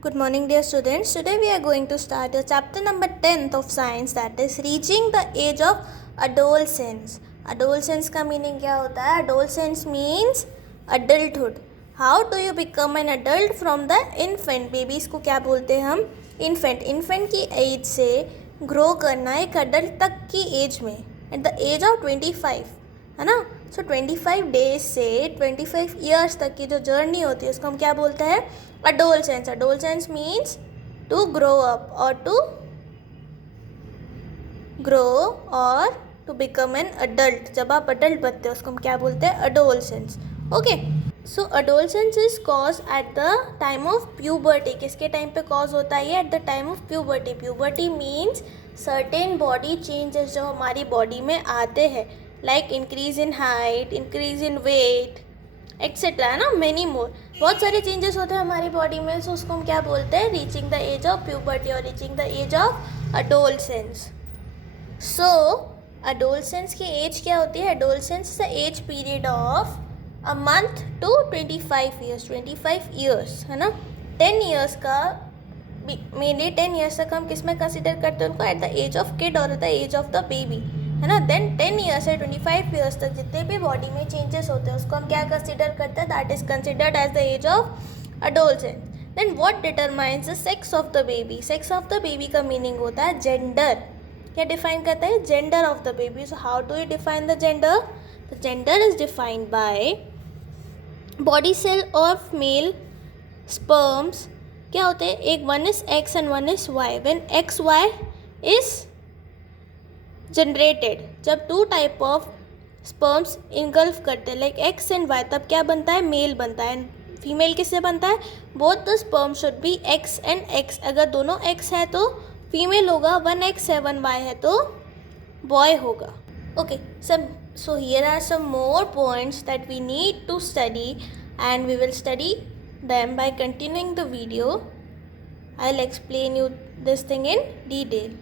Good morning, dear students. Today we are going to start your chapter number 10th of science, that is reaching the age of adolescence. Adolescence का meaning क्या होता है? Adolescence means adulthood. How do you become an adult from the infant? Babies को क्या बोलते हैं हम? Infant. Infant की age से grow करना एक adult तक की age में at the age of 25, है ना. सो 25 डेज से 25 ईयर्स तक की जो जर्नी होती है उसको हम क्या बोलते हैं? Adolescence. Adolescence means to grow up और टू बिकम एन अडल्ट. जब आप अडल्ट बनते हो उसको हम क्या बोलते हैं? Adolescence. Okay. So adolescence is cause at the time of puberty. किसके टाइम पे कॉज होता है ये? At the time of puberty. Puberty means certain body changes जो हमारी बॉडी में आते हैं, like increase in height, increase in weight etcetera, है ना, मेनी मोर. बहुत सारे चेंजेस होते हैं हमारी बॉडी में. सो उसको हम क्या बोलते हैं? Reaching the age of puberty और reaching the age of adolescence. So adolescence की एज क्या होती है? Adolescence is the age period of a month to 25 years. 25 years, है ना. 10 ईयर्स का मेनली 10 ईयर्स तक हम किस में कंसिडर करते हैं उनको? At the age of kid और at the age of the baby, है ना. देन 10 ईयर्स से 25 ईयर्स तक जितने भी बॉडी में चेंजेस होते हैं उसको हम क्या कंसिडर करते हैं? That is considered as the age of adolescence. Then what determines the sex of the baby? Sex of the baby का मीनिंग होता है जेंडर. क्या डिफाइन करता है? Gender of the baby. So how do you define the gender? The gender is defined by body cell of male sperms. क्या होते हैं? एक one is X and one is Y. When X Y is generated, जब two type of sperms engulf करते हैं like x and Y, तब क्या बनता है? मेल बनता है. एंड फीमेल किससे बनता है? Both the sperm should be X and X. अगर दोनों एक्स है तो फीमेल होगा, वन एक्स है वन वाई है तो बॉय होगा. Okay. So here are some more points that we need to study and we will study them by continuing the video. I'll explain you this thing in detail.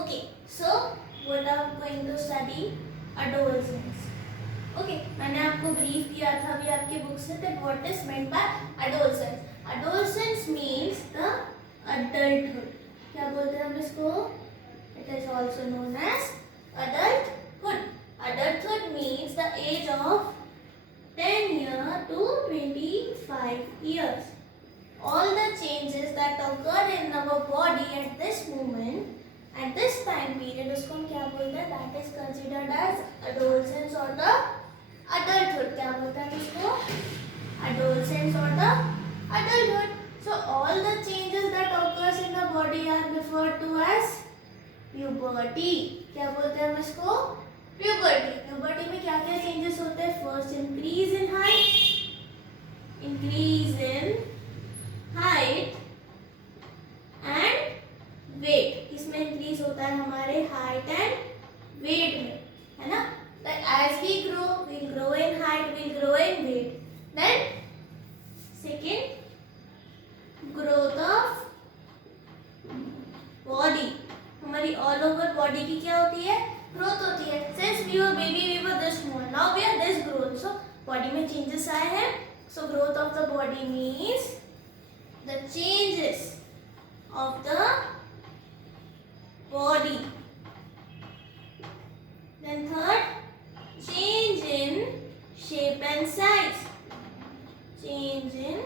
Okay, so what are we going to study? Adolescence. Okay, मैंने आपको ब्रीफ किया था अभी आपके बुक से that what is meant by adolescence. Adolescence means the adulthood. क्या बोलते हैं हम इसको? It is also known as adulthood. Adulthood means the age of 10 year to 25 years. All the changes that occur in our body at this moment, at this time period, उसको हम क्या बोलते हैं? That is considered as adolescence or the adulthood. क्या बोलते हैं इसको? Adolescence or the adulthood. So all the changes that occurs in the body are referred to as puberty. क्या बोलते हैं हम इसको? प्यूबर्टी. प्यूबर्टी में क्या क्या चेंजेस होते हैं? First increase in height, and weight. किसमें इंक्रीज होता है? हमारे हाइट एंड वेट में, है ना. As we grow, will grow in height, will grow in weight. Then second, growth of body. हमारी ऑल ओवर बॉडी की क्या होती है? ग्रोथ होती है. Since we were baby we were this small, now we are this growth. So body में changes आए हैं. So growth of the body means the changes of the body. Then third, change in shape and size. Change in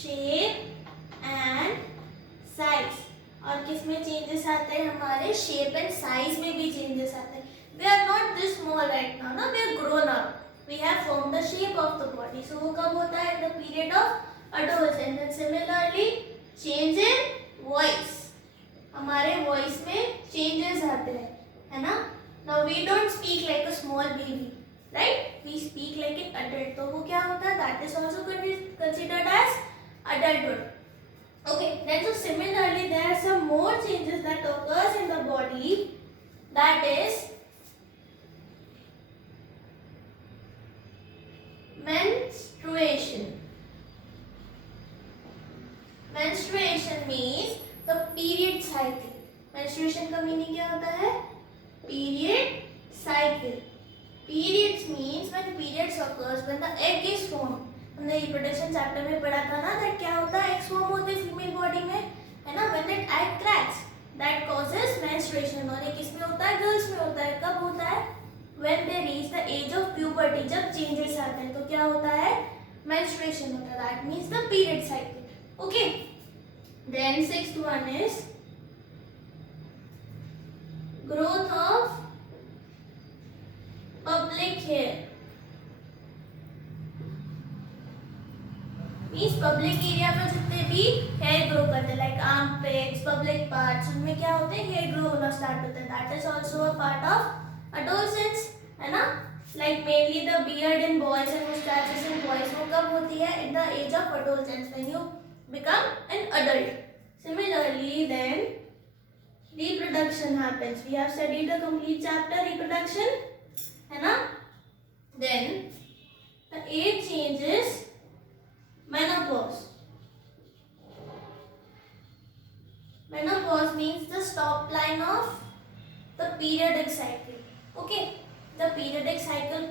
shape and size. और किस में changes आते हैं? हमारे shape and size में भी चेंजेस आते हैं. We are not this small right now, ना, we are grown up, we have form the shape of the body. So वो कब होता है? The period of adolescence. And similarly change in voice. हमारे वॉइस में changes आते हैं, है ना. Now we don't speak like a small baby, right. We speak like an adult. तो वो क्या होता है? That is also considered as adulthood. Okay, then so similarly there are some more changes that occurs in the body, that is menstruation. Menstruation means the period cycle. Menstruation का meaning क्या होता है? Period cycle. Periods means when periods occurs when the egg is formed. हमने reproduction chapter में पढ़ा था ना, दैट क्या होता है, एग्स फॉर्म होते हैं फीमेल बॉडी में, है ना, when that egg cracks that causes menstruation. और ये किस में होता है, गर्ल्स में होता है। कब होता है, when they reach the age of puberty, जब चेंजेस आते हैं तो क्या होता है, मेंस्ट्रुएशन होता है, that means the period cycle. Okay, then sixth one is growth of public hair. Means public area में जितने भी हेयर ग्रो करते हैं, लाइक आर्मपिट्स, पब्लिक पार्ट्स, उनमें क्या होते हैं, हेयर ग्रो होना स्टार्ट होता है। That is also a part of adolescence, है ना। Like mainly the beard in boys and moustaches in boys, वो कब होती है, in the age of adolescence, when you become an adult. Similarly then reproduction happens. We have studied the complete chapter reproduction, है ना. Then the age changes, menopause. Menopause means the stop line of the periodic cycle. Okay, the periodic cycle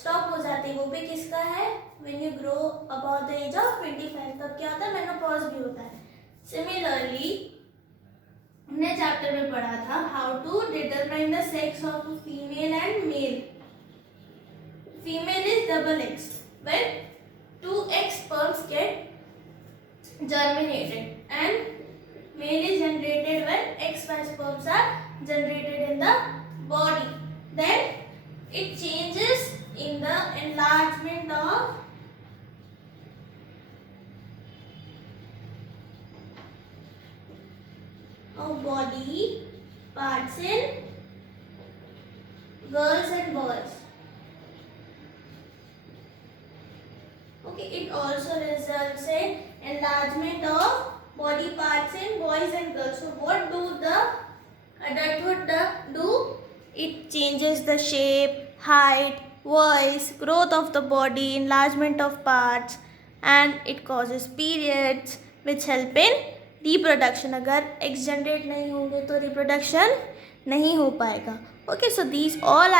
stop हो जाती है, वो भी किसका है, when you grow above the age of 25, तब क्या होता है, menopause भी होता है. Similarly हमने चैप्टर में पढ़ा था how to determine the sex of female and male. Female is double X, when 2 egg sperms get germinated and male is generated when XY sperms are generated in the body. Then it changes in the enlargement of body parts in girls and boys. Okay, it also results in enlargement of body parts in boys and girls. So what do the adulthood do? It changes the shape, height, voice, growth of the body, enlargement of parts, and it causes periods which help in reproduction. अगर eggs generate नहीं होंगे तो reproduction नहीं हो पाएगा. Okay, so these all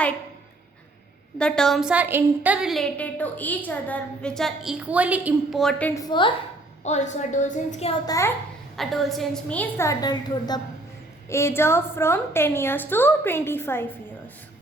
the terms are interrelated to each other which are equally important for also. Adolescence क्या होता है, adolescence means the adulthood, the age of from 10 years to 25 years.